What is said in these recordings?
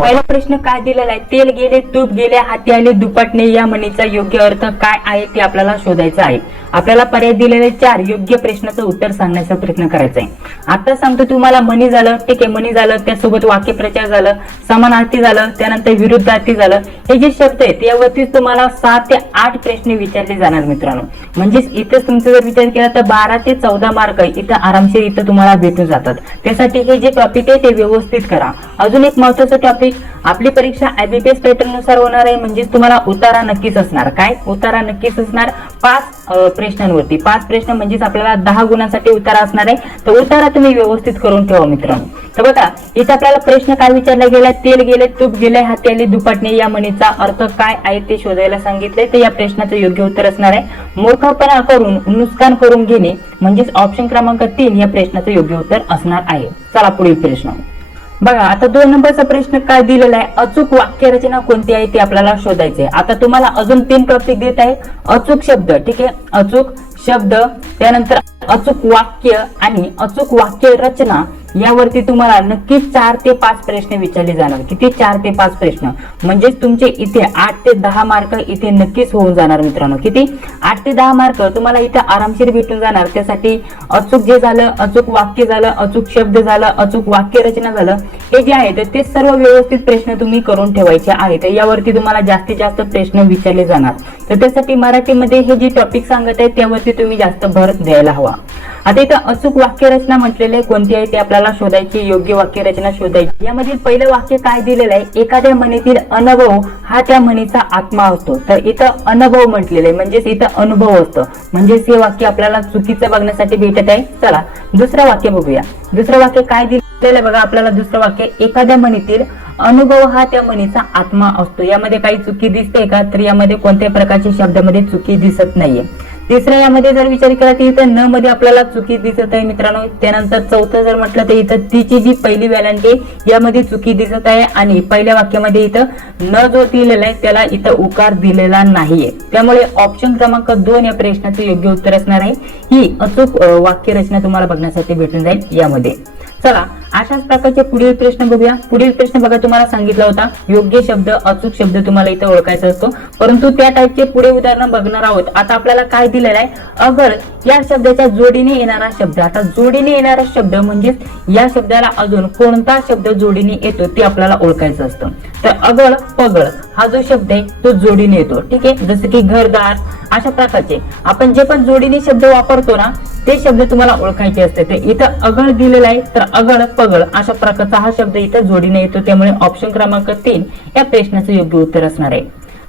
पहिला प्रश्न काय दिलेला आहे, तेल गेले तूप गेले हाती आले दुपटणे या म्हणीचा योग्य अर्थ काय आहे ते आपल्याला शोधायचं आहे. आपल्याला पर्याय दिलेले 4 योग्य प्रश्नाचं उत्तर सांगण्याचा प्रयत्न करायचा आहे. आता सांगतो तुम्हाला म्हणी झालं, ठीक आहे, म्हणी झालं, त्यासोबत वाक्यप्रचार झालं, समानार्थी झालं, त्यानंतर विरुद्धार्थी झालं. हे जे शब्द आहेत यावरतीच तुम्हाला 7 ते 8 प्रश्न विचारले जाणार मित्रांनो. म्हणजेच इथं तुमचा जर विचार केला तर 12 ते 14 मार्क इथं आरामशीर इथं तुम्हाला भेटून जातात. त्यासाठी हे जे टॉपिक आहे ते व्यवस्थित करा. अजून एक महत्त्वाचं टॉपिक, आपली परीक्षा IBPS पॅटर्न नुसार होणार आहे. म्हणजेच तुम्हाला उतारा नक्कीच असणार. काय उतारा नक्कीच असणार? 5 प्रश्नांवरती 5 प्रश्न म्हणजेच आपल्याला 10 गुणांसाठी उतारा असणार आहे. तर उतारा तुम्ही व्यवस्थित करून ठेवा मित्रांनो. तर बघा इथे आपल्याला प्रश्न काय विचारला गेला, तेल गेले तूप गेले हाती आले दुपटणे या म्हणीचा अर्थ काय आहे ते शोधायला सांगितले. तर या प्रश्नाचं योग्य उत्तर असणार आहे मूर्खपणा करून नुकसान करून घेणे. म्हणजेच ऑप्शन क्रमांक 3 या प्रश्नाचं योग्य उत्तर असणार आहे. चला पुढील प्रश्न बघा. आता 2 नंबरचा प्रश्न काय दिलेला आहे, अचूक वाक्यरचना कोणती आहे ते आपल्याला शोधायचे. आता तुम्हाला अजून 3 टॉपिक देत आहे. अचूक शब्द, ठीक आहे, अचूक शब्द, त्यानंतर अचूक वाक्य आणि अचूक वाक्य रचना यावरती तुम्हाला नक्कीच 4 ते 5 प्रश्न विचारले जाणार. किती? 4 ते 5 प्रश्न. म्हणजेच तुमचे इथे 8 ते 10 मार्क इथे नक्कीच होऊन जाणार मित्रांनो. किती? 8 ते 10 मार्क तुम्हाला इथे आरामशीर भेटून जाणार. त्यासाठी अचूक जे झालं, अचूक वाक्य झालं, अचूक शब्द झालं, अचूक वाक्य रचना झालं, हे जे आहे ते सर्व व्यवस्थित प्रश्न तुम्ही करून ठेवायचे आहेत. यावरती तुम्हाला जास्तीत जास्त प्रश्न विचारले जाणार. तर त्यासाठी मराठीमध्ये हे जे टॉपिक सांगत आहे त्यावरती तुम्ही जास्त भर द्यायला हवा. आता इथं अचूक वाक्य रचना म्हटलेले कोणती आहे ते आपल्याला शोधायची, योग्य वाक्य रचना शोधायची. यामधील पहिलं वाक्य काय दिलेलं आहे, एखाद्या म्हणीतील अनुभव हा त्या म्हणीचा आत्मा असतो. तर इथं अनुभव म्हटलेलं आहे म्हणजेच इथं अनुभव असतो. म्हणजेच हे वाक्य आपल्याला चुकीचं बघण्यासाठी भेटत आहे. चला दुसरं वाक्य बघूया. दुसरं वाक्य काय दिलेलं आहे बघा आपल्याला. दुसरं वाक्य, एखाद्या म्हणीतील अनुभव हा त्या म्हणीचा आत्मा असतो. यामध्ये काही चुकी दिसते का? तर यामध्ये कोणत्याही प्रकारच्या शब्दामध्ये चुकी दिसत नाहीये. तिसऱ्या यामध्ये जर विचार केला तर इथं न मध्ये आपल्याला चुकी दिसत आहे मित्रांनो. त्यानंतर चौथं जर म्हटलं तर इथं तीची जी पहिली व्हॅलंटी यामध्ये चुकी दिसत आहे आणि पहिल्या वाक्यामध्ये इथं न जो दिलेला आहे त्याला इथं उकार दिलेला नाहीये. त्यामुळे ऑप्शन क्रमांक 2 या प्रश्नाचं योग्य उत्तर असणार आहे. ही अचूक वाक्य रचना तुम्हाला बघण्यासाठी भेटून जाईल यामध्ये. चला अशाच प्रकारचे पुढील प्रश्न बघूया. पुढील प्रश्न बघा तुम्हाला सांगितला होता योग्य शब्द अचूक शब्द तुम्हाला इथे ओळखायचा असतो. परंतु त्या टाईपचे पुढे उदाहरण बघणार आहोत. आता आपल्याला काय दिलेलं आहे, अगर या शब्दाच्या जोडीने येणारा शब्द. आता जोडीने येणारा शब्द म्हणजेच या शब्दाला अजून कोणता शब्द जोडीने येतो ते आपल्याला ओळखायचं असतं. तर अगळ पगळ हा जो शब्द आहे तो जोडीने येतो. ठीक आहे, जसं की घरदार अशा प्रकारचे आपण जे पण जोडीने शब्द वापरतो ना ते शब्द तुम्हाला ओळखायचे असते. ते इथं अगळ दिलेला आहे तर अगळ पगळ अशा प्रकारचा हा शब्द इथं जोडीने येतो. त्यामुळे ऑप्शन क्रमांक 3 या प्रश्नाचं योग्य उत्तर असणार आहे.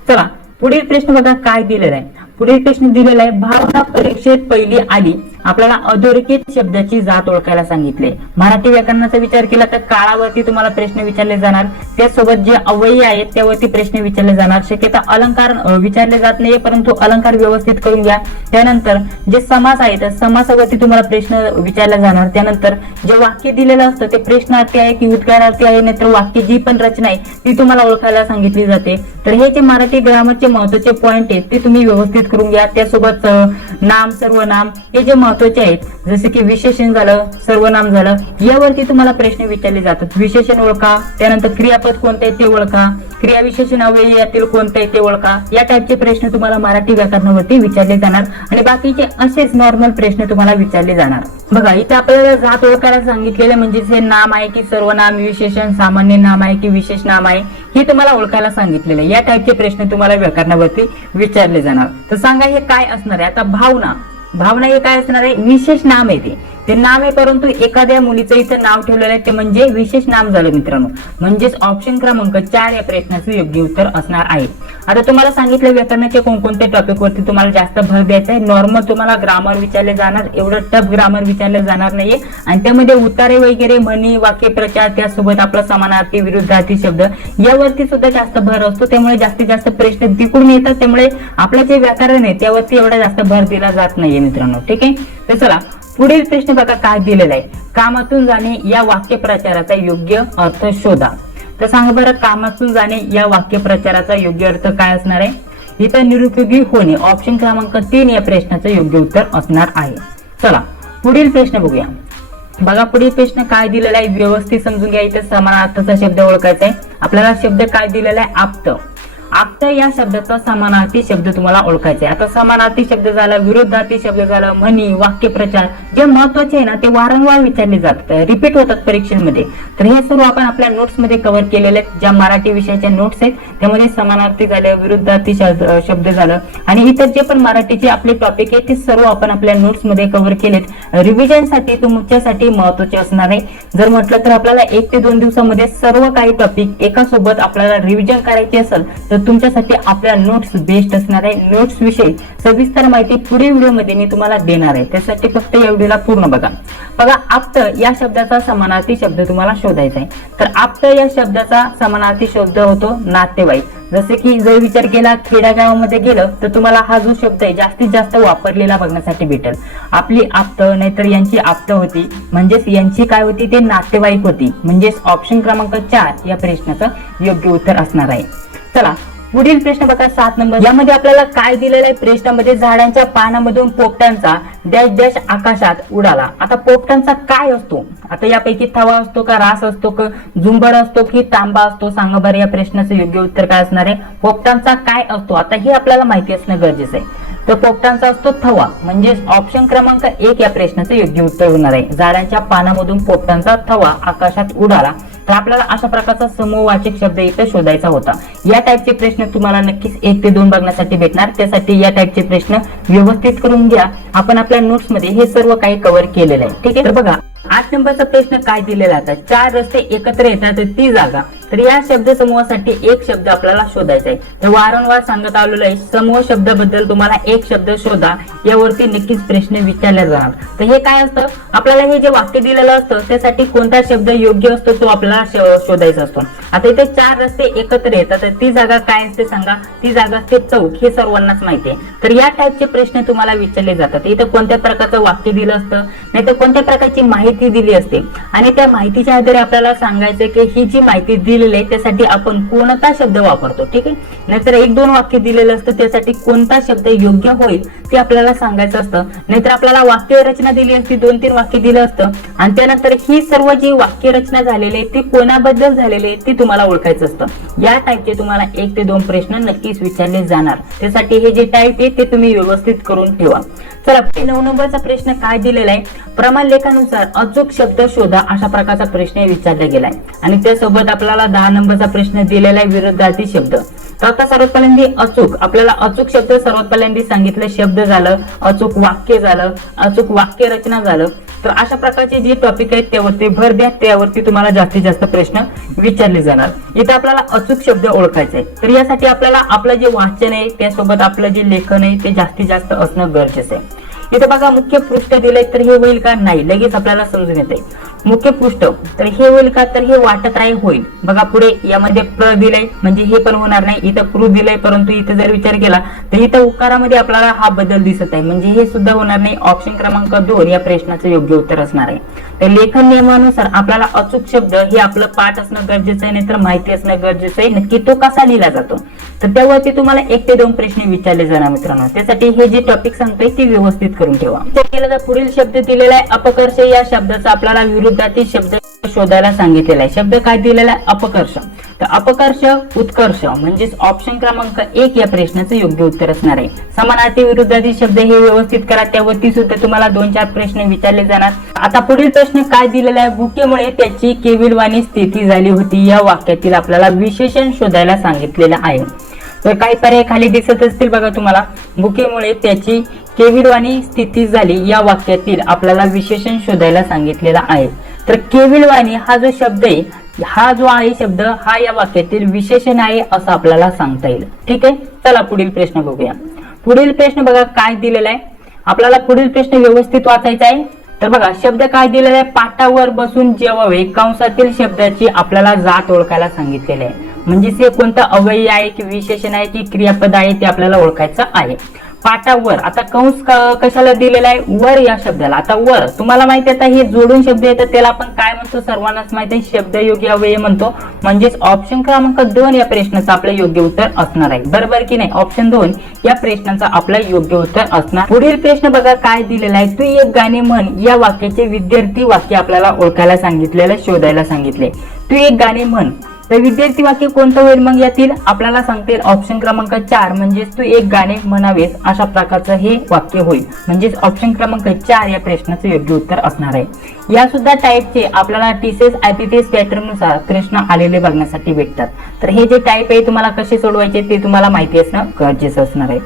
चला पुढील प्रश्न बघा काय दिलेला आहे. पुढील प्रश्न दिलेला आहे, भावना परीक्षेत पहिली आली. आपल्याला अधोरेखित शब्दाची जात ओळखायला सांगितले. मराठी व्याकरणाचा विचार केला तर काळावरती तुम्हाला प्रश्न विचारले जाणार. त्यासोबत जे अवयवी आहेत त्यावरती प्रश्न विचारले जाणार. शक्यता अलंकार विचारले जात नाहीये परंतु अलंकार व्यवस्थित करून घ्या. त्यानंतर जे समास आहे तर समासावरती तुम्हाला प्रश्न विचारले जाणार. त्यानंतर जे वाक्य दिलेलं असतं ते प्रश्नार्थी आहे की उद्गारार्थी आहे, नाहीतर वाक्य जी पण रचना आहे ती तुम्हाला ओळखायला सांगितली जाते. तर हे जे मराठी ग्रामरचे महत्त्वाचे पॉइंट आहेत ते तुम्ही व्यवस्थित करून घ्या. त्यासोबत नाम सर्वनाम हे जे महत्त्वाचे आहेत जसे की विशेषण झालं, सर्वनाम झालं, यावरती तुम्हाला प्रश्न विचारले जातात. विशेषण ओळखा, त्यानंतर क्रियापद कोणते आहे ते ओळखा, क्रियाविशेषण अवयवी यातील कोणते आहे ते ओळखा. या टाईपचे प्रश्न तुम्हाला मराठी व्याकरणावरती विचारले जाणार आणि बाकीचे असेच नॉर्मल प्रश्न तुम्हाला विचारले जाणार. बघा इथे आपल्याला जात ओळखायला सांगितलेले म्हणजेच हे नाम आहे की सर्वनाम, विशेषण, सामान्य नाम आहे की विशेष नाम आहे हे तुम्हाला ओळखायला सांगितलेले. या टाईपचे प्रश्न तुम्हाला व्याकरणावरती विचारले जाणार. तर सांगा हे काय असणार आहे. आता भावना, भावना हे काय असणार आहे, विशेष नाम आहे. ते नाम आहे परंतु एखाद्या मुलीचं इथं नाव ठेवलेलं आहे ते म्हणजे विशेष नाम झालं मित्रांनो. म्हणजेच ऑप्शन क्रमांक 4 या प्रश्नाचं योग्य उत्तर असणार आहे. आता तुम्हाला सांगितलं व्याकरणाच्या कोणकोणत्या टॉपिक वरती तुम्हाला जास्त भर द्यायचा आहे. नॉर्मल तुम्हाला ग्रामर विचारले जाणार, एवढं टफ ग्रामर विचारलं जाणार नाहीये. आणि त्यामध्ये उतारे वगैरे, म्हणी, वाक्यप्रचार, त्यासोबत आपला समानार्थी विरुद्धार्थी शब्द यावरती सुद्धा जास्त भर असतो. त्यामुळे जास्तीत जास्त प्रश्न तिकडून येतात. त्यामुळे आपलं जे व्याकरण आहे त्यावरती एवढा जास्त भर दिला जात नाहीये मित्रांनो. ठीक आहे, तर चला पुढील प्रश्न बघा काय दिलेला आहे, कामातून जाणे या वाक्यप्रचाराचा योग्य अर्थ शोधा. तर सांगा बरं, कामातून जाणे या वाक्यप्रचाराचा योग्य अर्थ काय असणार आहे. इथं निरुपयोगी होणे ऑप्शन क्रमांक 3 या प्रश्नाचं योग्य उत्तर असणार आहे. चला पुढील प्रश्न बघूया. बघा पुढील प्रश्न काय दिलेला आहे व्यवस्थित समजून घ्या. इथे समानार्थाचा शब्द ओळखायचा आहे आपल्याला. शब्द काय दिलेला आहे आप्त. आप्त या शब्दाचा समानार्थी शब्द तुम्हाला ओळखायचा आहे. आता समानार्थी शब्द झाला, विरुद्धार्थी शब्द झाला, म्हणी, वाक्यप्रचार जे महत्वाचे आहे ना ते वारंवार विचारले जातात, रिपीट होतात परीक्षेमध्ये. तर हे सर्व आपण आपल्या नोट्स मध्ये कव्हर केलेले आहेत. ज्या मराठी विषयाच्या नोट्स आहेत त्यामध्ये समानार्थी झालं, विरुद्धार्थी शब्द झालं आणि इतर जे पण मराठीचे आपले टॉपिक आहेत ते सर्व आपण आपल्या नोट्स मध्ये कव्हर केलेत. रिव्हिजन साठी तुमच्यासाठी महत्वाचे असणार आहे. जर म्हटलं तर आपल्याला 1 ते 2 दिवसामध्ये सर्व काही टॉपिक एका सोबत आपल्याला रिव्हिजन करायची असेल तर तुमच्यासाठी आपल्या नोट्स बेस्ट असणार आहे. नोट्स विषयी सविस्तर माहिती पुढील व्हिडिओमध्ये मी तुम्हाला देणार आहे. त्यासाठी फक्त या व्हिडिओला पूर्ण बघा. बघा आप्त या शब्दाचा समानार्थी शब्द तुम्हाला शोधायचा आहे. तर आप्त या शब्दाचा समानार्थी शब्द होतो नातेवाईक. जसे की जर विचार केला खेड्यागावामध्ये गेलं तर तुम्हाला हा जो शब्द आहे जास्तीत जास्त वापरलेला बघण्यासाठी भेटेल. आपली आप्त नाहीतर यांची आप्त होती म्हणजेच यांची काय होती ते नातेवाईक होती. म्हणजेच ऑप्शन क्रमांक 4 या प्रश्नाचं योग्य उत्तर असणार आहे. चला पुढील प्रश्न बघा 7 नंबर. यामध्ये आपल्याला काय दिलेलं आहे प्रश्नामध्ये झाडांच्या पानामधून पोपटांचा डॅश डॅश आकाशात उडाला. आता पोपटांचा काय असतो? आता यापैकी थवा असतो का, रास असतो का, झुंबर असतो की तांबा असतो? सांगा बरं या प्रश्नाचं योग्य उत्तर काय असणार आहे. पोपटांचा काय असतो आता हे आपल्याला माहिती असणं गरजेचं आहे. तर पोपटांचा असतो थवा म्हणजे ऑप्शन क्रमांक 1 या प्रश्नाचं योग्य उत्तर होणार आहे. झाडांच्या पानामधून पोपटांचा थवा आकाशात उडाला. तर आपल्याला अशा प्रकारचा समूहवाचक शब्द इथे शोधायचा होता. या टाईपचे प्रश्न तुम्हाला नक्कीच 1 ते 2 बघण्यासाठी भेटणार. त्यासाठी या टाईपचे प्रश्न व्यवस्थित करून घ्या. आपण आपल्या नोट्स मध्ये हे सर्व काही कव्हर केलेलं आहे. ठीक आहे. तर बघा 8 नंबरचा प्रश्न काय दिलेला आहे. 4 रस्ते एकत्र येतात ती जागा. तर या शब्द समूहासाठी एक शब्द आपल्याला शोधायचा आहे. तर वारंवार सांगत आलेलो आहे समूह शब्दाबद्दल तुम्हाला एक शब्द शोधा. यावरती नक्कीच प्रश्न विचारले जाणार. तर हे काय असतं आपल्याला हे जे वाक्य दिलेलं असतं त्यासाठी कोणता शब्द योग्य असतो तो आपल्याला शोधायचा असतो. आता इथे 4 रस्ते एकत्र येतात तर ती जागा काय असते सांगा. ती जागा असते चौक. हे सर्वांनाच माहिती आहे. तर या टाईपचे प्रश्न तुम्हाला विचारले जातात. इथं कोणत्या प्रकारचं वाक्य दिलं असतं नाहीतर कोणत्या प्रकारची माहिती दिली असते आणि त्या माहितीच्या आधारे आपल्याला सांगायचं की ही जी माहिती दिलेली आहे त्यासाठी आपण कोणता शब्द वापरतो. ठीक आहे. नाहीतर 1-2 वाक्य दिलेलं असतं त्यासाठी कोणता शब्द योग्य होईल ते आपल्याला सांगायचं असतं. नाहीतर आपल्याला वाक्य रचना दिली असती 2-3 वाक्य दिलं असतं आणि त्यानंतर ही सर्व जी वाक्य रचना झालेली आहे ती कोणाबद्दल झालेली आहे ती तुम्हाला ओळखायचं असतं. या टाईपचे तुम्हाला 1 ते 2 प्रश्न नक्कीच विचारले जाणार. त्यासाठी हे जे टाईप आहे ते तुम्ही व्यवस्थित करून ठेवा. चला 9 नंबरचा प्रश्न काय दिलेला आहे. प्रमाण लेखानुसार अचूक शब्द शोधा अशा प्रकारचा प्रश्न विचारला गेलाय आणि त्यासोबत आपल्याला 10 नंबरचा प्रश्न दिलेला आहे विरुद्धार्थी शब्द. तर आता सर्वात पहिल्यांदा अचूक आपल्याला अचूक शब्द सर्वात पहिल्यांदा सांगितलं शब्द झालं, अचूक वाक्य झालं, अचूक वाक्य रचना झालं. तर अशा प्रकारचे जे टॉपिक आहेत त्यावरती भर द्या. त्यावरती तुम्हाला जास्तीत जास्त प्रश्न विचारले जाणार. इथे आपल्याला अचूक शब्द ओळखायचे आहे. तर यासाठी आपल्याला आपलं जे वाचन आहे त्यासोबत आपलं जे लेखन आहे ते जास्तीत जास्त असणं गरजेचं आहे. इथे बघा मुख्य पृष्ठ दिलंय तर हे होईल का नाही लगेच आपल्याला समजून येते. मुख्य पृष्ठ तर हे होईल का तर हे वाटत आहे होईल. बघा पुढे यामध्ये प्र दिलंय म्हणजे हे पण होणार नाही. इथं कृ दिलंय परंतु इथं जर विचार केला तर इथं उकारामध्ये आपल्याला हा बदल दिसत आहे म्हणजे हे सुद्धा होणार नाही. ऑप्शन क्रमांक 2 या प्रश्नाचं योग्य उत्तर असणार आहे. तर लेखन नियमानुसार आपल्याला अचूक शब्द हे आपलं पाठ असणं गरजेचं आहे नाहीतर माहिती असणं गरजेचं आहे. नक्की तो कसा लिहिला जातो तर त्यावरती तुम्हाला 1 ते 2 प्रश्न विचारले जाणार मित्रांनो. त्यासाठी हे जे टॉपिक सांगतोय ते व्यवस्थित करून ठेवा. तर पुढील शब्द दिलेला आहे अपकर्ष. या शब्दाचा आपल्याला विरुद्धार्थी शब्द शोधायला सांगितलेला आहे. शब्द काय दिलेला आहे अपकर्ष. तर अपकर्ष उत्कर्ष म्हणजेच ऑप्शन क्रमांक 1 या प्रश्नाचं योग्य उत्तर असणार आहे. समानार्थी विरुद्धार्थी शब्द हे व्यवस्थित करा. त्यावरती सुद्धा तुम्हाला 2-4 प्रश्न विचारले जाणार. आता पुढील प्रश्न काय दिलेला आहे भुकेमुळे त्याची केविलवाणी स्थिती झाली होती. या वाक्यातील आपल्याला विशेषण शोधायला सांगितलेलं आहे. तर काही पर्याय खाली दिसत असतील बघा तुम्हाला. भुकेमुळे त्याची केविलवाणी स्थिती झाली या वाक्यातील आपल्याला विशेषण शोधायला सांगितलेला आहे. तर केविलवाणी हा जो शब्द आहे हा जो आहे शब्द हा या वाक्यातील विशेषण आहे असं आपल्याला सांगता येईल. ठीक आहे. चला पुढील प्रश्न बघूया. पुढील प्रश्न बघा काय दिलेला आहे. आपल्याला पुढील प्रश्न व्यवस्थित वाचायचा आहे. तर बघा शब्द काय दिलेला आहे पाटावर बसून जेवावे कंसातील शब्दाची आपल्याला जात ओळखायला सांगितलेले आहे. म्हणजे ते कोणतं अव्यय आहे की विशेषण आहे की क्रियापद आहे ते आपल्याला ओळखायचं आहे. पाटावर, आता कंस कशाला दिलेला आहे, वर या शब्दाला. आता वर तुम्हाला माहिती आहे, आता हे जोडून शब्द येतात त्याला आपण काय म्हणतो, सर्वांनाच माहिती आहे, शब्दयोगी अव्यय म्हणतो. म्हणजेच ऑप्शन क्रमांक 2 या प्रश्नाचं आपलं योग्य उत्तर असणार आहे. बरोबर की नाही, ऑप्शन 2 या प्रश्नाचं आपलं योग्य उत्तर असणार. पुढील प्रश्न बघा काय दिलेला आहे, तू एक गाणे म्हण या वाक्याचे विद्यार्थी वाक्य आपल्याला ओळखायला सांगितलेलं, शोधायला सांगितले. तू एक गाणे म्हण, तर विद्यार्थी वाक्य कोणतं होईल मग यातील, आपल्याला सांगते ऑप्शन क्रमांक 4 म्हणजेच तू एक गाणे म्हणावेस अशा प्रकारचं हे वाक्य होईल. म्हणजेच ऑप्शन क्रमांक 4 या प्रश्नाचं योग्य उत्तर असणार आहे. या सुद्धा टाईपचे आपल्याला टीसीएस आयपीपीएस पॅटर्न नुसार प्रश्न आलेले बघण्यासाठी भेटतात. तर हे जे टाईप आहे तुम्हाला कसे सोडवायचे ते तुम्हाला माहिती असणं गरजेचं असणार आहे.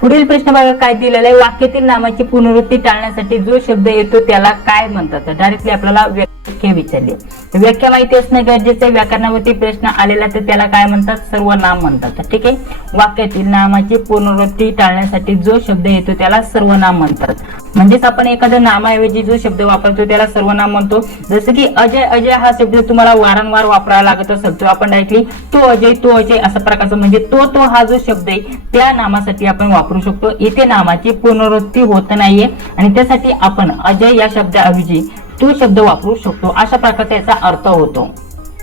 पुढील प्रश्न बघा काय दिलेला आहे, वाक्यातील नामाची पुनरावृत्ती टाळण्यासाठी जो शब्द येतो त्याला काय म्हणतात. डायरेक्टली आपल्याला व्याख्या विचारली, व्याख्या माहिती असणं गरजेचं आहे. व्याकरणावरती प्रश्न आलेला तर त्याला काय म्हणतात, सर्वनाम म्हणतात. ठीक आहे, वाक्यातील नामाची पुनरावृत्ती टाळण्यासाठी जो शब्द येतो त्याला सर्वनाम म्हणतात. म्हणजेच आपण एखाद्या नामाऐवजी जो शब्द वापरतो त्याला सर्वनाम म्हणतो. जसं की अजय, अजय हा शब्द तुम्हाला वारंवार वापरावा लागत असेल तो आपण डायरेक्टली तो अजय अशा प्रकारचं, म्हणजे तो हा जो शब्द आहे त्या नामासाठी आपण वापरू शकतो. इथे नामाची पुनरावृत्ती होत नाहीये आणि त्यासाठी आपण अजय या शब्दाऐवजी तो शब्द वापरू शकतो, अशा प्रकारचा याचा अर्थ होतो.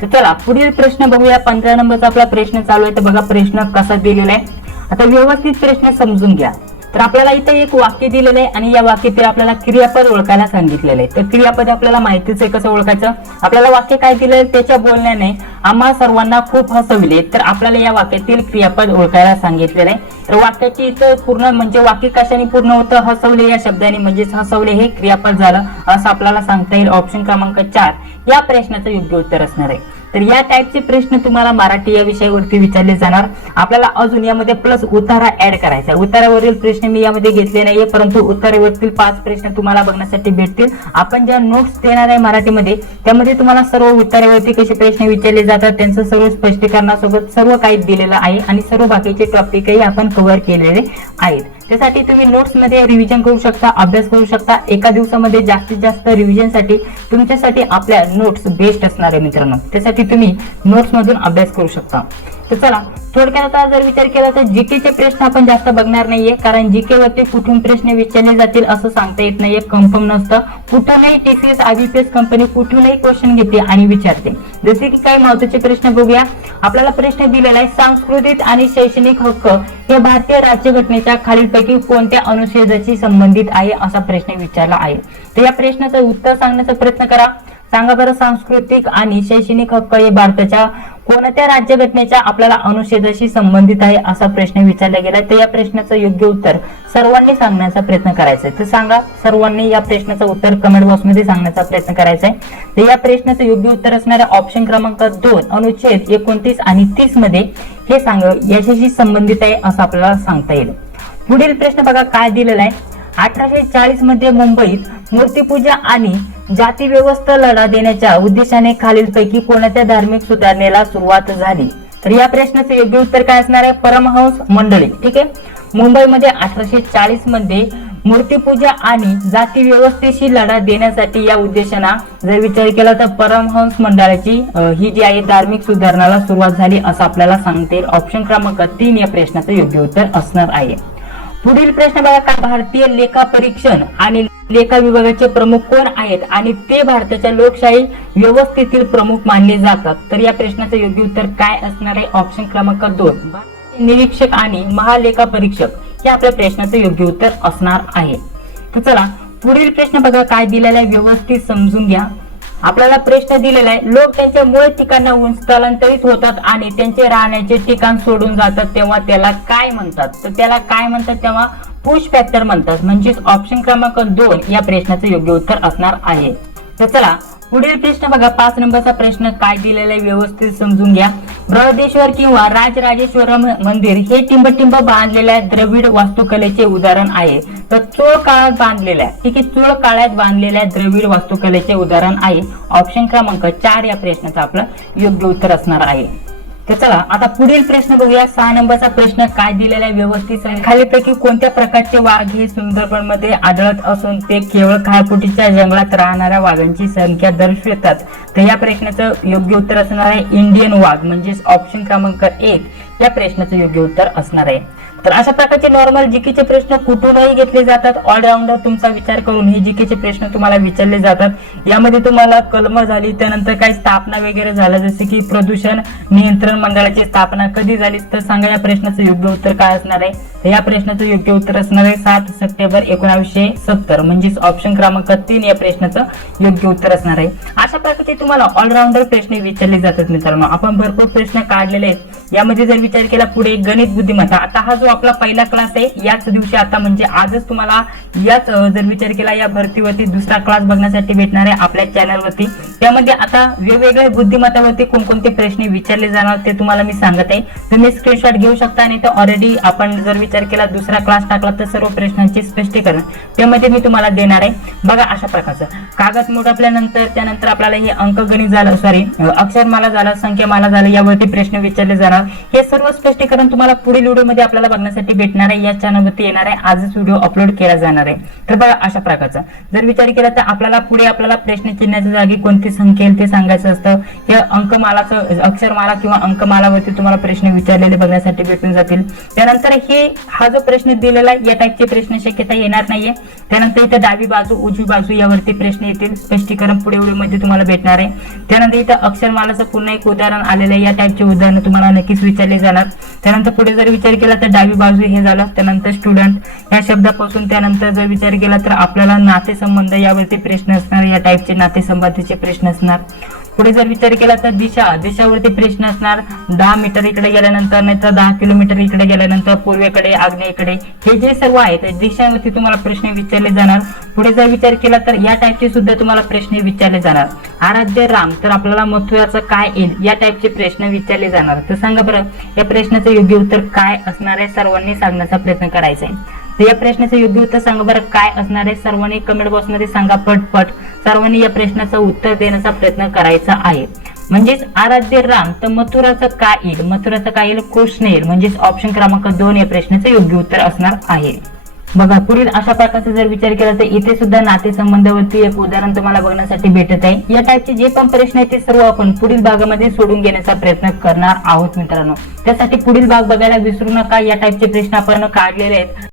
तर चला पुढील प्रश्न बघूया. 15 नंबरचा आपला प्रश्न चालू आहे. तर बघा प्रश्न कसा दिलेला आहे, आता व्यवस्थित प्रश्न समजून घ्या. तर आपल्याला इथे एक वाक्य दिलेलं आहे आणि या वाक्यात आपल्याला क्रियापद ओळखायला सांगितलेलं आहे. तर क्रियापद आपल्याला माहितीच आहे कसं ओळखायचं. आपल्याला वाक्य काय दिलंय, त्याच्या बोलण्याने आम्हा सर्वांना खूप हसविले. तर आपल्याला या वाक्यातील क्रियापद ओळखायला सांगितलेलं आहे. तर वाक्याची इथं पूर्ण म्हणजे वाक्य कशाने पूर्ण होतं, हसवले या शब्दाने, म्हणजेच हसवले हे क्रियापद झालं असं आपल्याला सांगता येईल. ऑप्शन क्रमांक 4 या प्रश्नाचं योग्य उत्तर असणार आहे. तर या टाईपचे प्रश्न तुम्हाला मराठी या विषयावरती विचारले जाणार. आपल्याला अजून यामध्ये प्लस उतारा ऍड करायचा. उतारावरील प्रश्न मी यामध्ये घेतले नाहीये, परंतु उतारावरील 5 प्रश्न तुम्हाला बघण्यासाठी भेटतील. आपण ज्या नोट्स देणार आहे मराठीमध्ये त्यामध्ये तुम्हाला सर्व उतारावरती कसे प्रश्न विचारले जातात त्यांचं सर्व स्पष्टीकरणासोबत सर्व काही दिलेलं आहे आणि सर्व बाकीचे टॉपिकही आपण कव्हर केलेले आहेत. त्यासाठी तुम्ही नोट्स मध्ये रिव्हिजन करू शकता, अभ्यास करू शकता. एका दिवसामध्ये जास्तीत जास्त रिव्हिजन साठी तुमच्यासाठी आपल्या नोट्स बेस्ट असणार आहे मित्रांनो. त्यासाठी तुम्ही नोट्स मधून अभ्यास करू शकता. तर चला थोडक्यात आता जर विचार केला तर जीकेचे प्रश्न आपण जास्त बघणार नाहीये, कारण जीके वरती कुठून प्रश्न विचारले जातील असं सांगता येत नाहीये, कन्फर्म नसतं. कुठूनही टीसीएस आयबीपीएस कंपनी कुठूनही क्वेश्चन घेते आणि विचारते. जसे की काही महत्त्वाचे प्रश्न बघूया. आपल्याला प्रश्न दिलेला आहे, सांस्कृतिक आणि शैक्षणिक हक्क हे भारतीय राज्यघटनेच्या खालीलपैकी कोणत्या अनुच्छेदाशी संबंधित आहे असा प्रश्न विचारला आहे. तर या प्रश्नाचं उत्तर सांगण्याचा प्रयत्न करा. सांगा बरं, सांस्कृतिक आणि शैक्षणिक हक्क हे भारताच्या कोणत्या राज्यघटनेच्या आपल्याला अनुच्छेदाशी संबंधित आहे असा प्रश्न विचारला गेला. तर या प्रश्नाचं योग्य उत्तर सर्वांनी सांगण्याचा प्रयत्न करायचा आहे. तर सांगा, सर्वांनी या प्रश्नाचं उत्तर कमेंट बॉक्स मध्ये सांगण्याचा प्रयत्न करायचा आहे. तर या प्रश्नाचं योग्य उत्तर असणारे ऑप्शन क्रमांक 2 अनुच्छेद 29 आणि 30 मध्ये हे सांग याच्याशी संबंधित आहे असं आपल्याला सांगता येईल. पुढील प्रश्न बघा काय दिलेला आहे. 1840 मध्ये मुंबईत मूर्तिपूजा आणि जाती व्यवस्था लढा देण्याच्या उद्देशाने खालीलपैकी कोणत्या धार्मिक सुधारणेला सुरुवात झाली. तर या प्रश्नाचे योग्य उत्तर काय असणार आहे, परमहंस मंडळी. ठीक आहे, मुंबईमध्ये 1840 मध्ये मूर्तिपूजा आणि जाती व्यवस्थेशी लढा देण्यासाठी या उद्देशाने जर विचार केला तर परमहंस मंडळाची ही जी आहे धार्मिक सुधारणाला सुरुवात झाली असं आपल्याला सांगता येईल. ऑप्शन क्रमांक 3 या प्रश्नाचं योग्य उत्तर असणार आहे. पुढील प्रश्न बघा, काय भारतीय लेखा परीक्षण आणि लेखा विभागाचे प्रमुख कोण आहेत आणि ते भारताच्या लोकशाही व्यवस्थेतील प्रमुख मानले जातात. तर या प्रश्नाचं योग्य उत्तर काय असणार आहे, ऑप्शन क्रमांक 2 निरीक्षक आणि महालेखा परीक्षक हे आपल्या प्रश्नाचं योग्य उत्तर असणार आहे. तर चला पुढील प्रश्न बघा काय दिलेला आहे, व्यवस्थित समजून घ्या. आपल्याला प्रश्न दिलेला आहे, लोक त्यांच्या मूळ ठिकाणाहून स्थलांतरित होतात आणि त्यांचे राहण्याचे ठिकाण सोडून जातात तेव्हा त्याला काय म्हणतात. तर त्याला काय म्हणतात तेव्हा पुश फॅक्टर म्हणतात. म्हणजेच ऑप्शन क्रमांक 2 या प्रश्नाचं योग्य उत्तर असणार आहे. तर चला पुढील प्रश्न बघा 5 नंबरचा प्रश्न काय दिलेला आहे व्यवस्थित समजून घ्या. बृहदेश्वर किंवा राजराजेश्वरम मंदिर हे टिंब बांधलेल्या द्रविड वास्तुकलेचे उदाहरण आहे. तर चोळ काळात बांधलेल्या, ठीक आहे, चोळ काळात बांधलेल्या द्रविड वास्तुकलेचे उदाहरण आहे. ऑप्शन क्रमांक 4 या प्रश्नाचं आपलं योग्य उत्तर असणार आहे. तर चला आता पुढील प्रश्न बघूया. 6 नंबरचा प्रश्न काय दिलेला आहे व्यवस्थित. खालीपैकी कोणत्या प्रकारचे वाघ हे सुंदरबन मध्ये आढळत असून ते केवळ खारफुटीच्या जंगलात राहणाऱ्या वाघांची संख्या दर्शवितात. तर या प्रश्नाचं योग्य उत्तर असणार आहे इंडियन वाघ. म्हणजेच ऑप्शन क्रमांक 1 या प्रश्नाचं योग्य उत्तर असणार आहे. तर अशा प्रकारचे नॉर्मल जीकेचे प्रश्न कुठूनही घेतले जातात. ऑलराऊंडर तुमचा विचार करून हे जीकेचे प्रश्न तुम्हाला विचारले जातात. यामध्ये तुम्हाला कलम झाली, त्यानंतर काही स्थापना वगैरे झालं, जसे की प्रदूषण नियंत्रण मंडळाची स्थापना कधी झाली, तर सांगा या प्रश्नाचं योग्य उत्तर काय असणार आहे. तर या प्रश्नाचं योग्य उत्तर असणार आहे 7 सप्टेंबर 1970, म्हणजेच ऑप्शन क्रमांक 3 या प्रश्नाचं योग्य उत्तर असणार आहे. अशा प्रकारचे तुम्हाला ऑलराऊंडर प्रश्न विचारले जातात मित्रांनो. आपण भरपूर प्रश्न काढलेले आहेत. यामध्ये जर विचार केला पुढे गणित बुद्धिमत्ता, आता हा जो आपला पहिला क्लास आहे याच दिवशी, आता म्हणजे आजच तुम्हाला याच जर विचार केला या भरतीवरती दुसरा क्लास बघण्यासाठी भेटणार आहे आपल्या चॅनलवरती. त्यामध्ये आता वेगवेगळ्या बुद्धिमत्तावरती कोणकोणते प्रश्न विचारले जाणार ते तुम्हाला मी सांगत आहे. तुम्ही स्क्रीनशॉट घेऊ शकता. आणि ऑलरेडी आपण जर विचार केला दुसरा क्लास टाकला तर सर्व प्रश्नांचे स्पष्टीकरण त्यामध्ये मी तुम्हाला देणार आहे. बघा अशा प्रकारचं कागद मोडपल्यानंतर त्यानंतर आपल्याला हे अंकगणित झालं, सॉरी अक्षरमाला झालं, संख्यामाला झालं, यावरती प्रश्न विचारले जाणार. हे सर्व स्पष्टीकरण तुम्हाला पुढील व्हिडिओमध्ये आपल्याला बघण्यासाठी भेटणार आहे. या चॅनलवरती येणार आहे. आजच व्हिडिओ अपलोड केला जाणार आहे. तर बघा अशा प्रकारचा जर विचार केला तर आपल्याला पुढे आपल्याला प्रश्न चिन्हाच्या जागी कोणती संख्या येईल ते सांगायचं असतं. या अंकमालाचं अक्षरमाला किंवा अंकमालावरती तुम्हाला प्रश्न विचारलेले बघण्यासाठी भेटून जातील. त्यानंतर हा जो प्रश्न दिलेला आहे या टाईपचे प्रश्न शक्यता येणार नाहीये. त्यानंतर इथं डावी बाजू उजवी बाजू यावरती प्रश्न येतील. स्पष्टीकरण पुढे व्हिडिओमध्ये तुम्हाला भेटणार आहे. त्यानंतर इथं अक्षरमालाचं पुन्हा एक उदाहरण आलेलं आहे. या टाईपचे उदाहरण तुम्हाला नक्कीच विचारले जाणार. त्यानंतर पुढे जर विचार केला तर डावी बाजू हे झालं. त्यानंतर स्टुडंट या शब्दापासून त्यानंतर जर विचार केला तर आपल्याला नातेसंबंध यावरती प्रश्न असणार. या टाईपचे नातेसंबंधीचे प्रश्न असणार. पुढे जर विचार केला तर दिशावरती प्रश्न असणार. 10 मीटर इकडे गेल्यानंतर नाहीतर 10 किलोमीटर इकडे गेल्यानंतर पूर्वेकडे आग्नेयेकडे हे जे सर्व आहेत दिशावरती तुम्हाला प्रश्न विचारले जाणार. पुढे जर विचार केला तर या टाईपचे सुद्धा तुम्हाला प्रश्न विचारले जाणार. आराध्य राम तर आपल्याला मथुराचं काय येईल या टाईपचे प्रश्न विचारले जाणार. तर सांगा बरं या प्रश्नाचं योग्य उत्तर काय असणार आहे, सर्वांनी सांगण्याचा प्रयत्न करायचा आहे. तर या प्रश्नाचं योग्य उत्तर सांगा बरं काय असणार आहे. सर्वांनी कमेंट बॉक्समध्ये सांगा पटपट. सर्वांनी या प्रश्नाचं उत्तर देण्याचा प्रयत्न करायचा आहे. म्हणजेच आराध्य राम तर मथुराचं काय येईल, मथुराचं काय येईल, कृष्ण येईल. म्हणजेच ऑप्शन क्रमांक 2 या प्रश्नाचं योग्य उत्तर असणार आहे. बघा पुढील अशा प्रकारचा जर विचार केला तर इथे सुद्धा नातेसंबंधावरती एक उदाहरण तुम्हाला बघण्यासाठी भेटत आहे. या टाईपचे जे पण प्रश्न आहेत ते सर्व आपण पुढील भागामध्ये सोडून घेण्याचा प्रयत्न करणार आहोत मित्रांनो. त्यासाठी पुढील भाग बघायला विसरू नका. या टाईपचे प्रश्न आपण काढलेले आहेत.